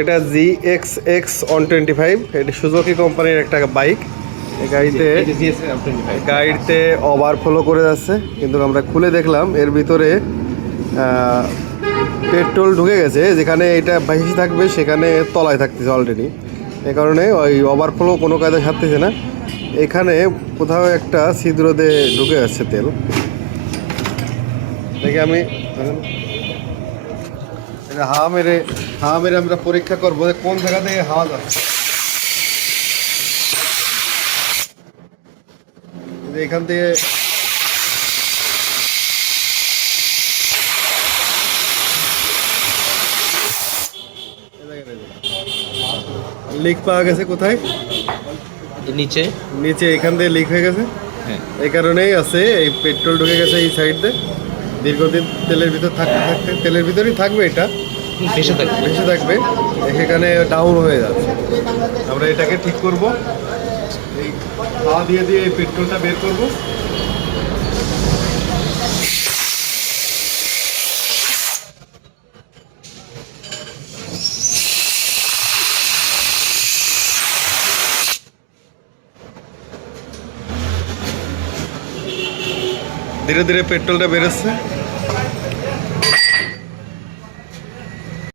এটা GXX 125, এটি Suzuki কোম্পানির একটা বাইক। এই গাড়িতে ওভারফ্লো করে যাচ্ছে, কিন্তু আমরা খুলে দেখলাম এর ভিতরে পেট্রোল ঢুকে গেছে। যেখানে এটা বেশি থাকবে সেখানে তলায় থাকতেছে অলরেডি, এই কারণে ওই ওভারফ্লো কোনো কাজে ছাড়তেছে না। এখানে কোথাও একটা ছিদ্র দিয়ে ঢুকে যাচ্ছে তেল। দেখি আমি হাওয়া মেরে আমরা পরীক্ষা করবো যে কোন জায়গা থেকে হাওয়া যাচ্ছে। এখান থেকে লিক পাওয়া গেছে কোথায়, নিচে নিচে এখান থেকে লিক হয়ে গেছে। হ্যাঁ, এই কারণেই আছে এই পেট্রোল ঢুকে গেছে এই সাইড দিয়ে। দীর্ঘদিন তেলের ভিতর থাকতে থাকতে তেলের ভিতরেই থাকবে, এটা ভেসে থাকবে, সেখানে ডাউন হয়ে যাচ্ছে। আমরা এটাকে ঠিক করব, এই হাওয়া দিয়ে দিয়ে এই পেট্রোলটা বের করব। ধীরে ধীরে পেট্রোলটা বেরোচ্ছে।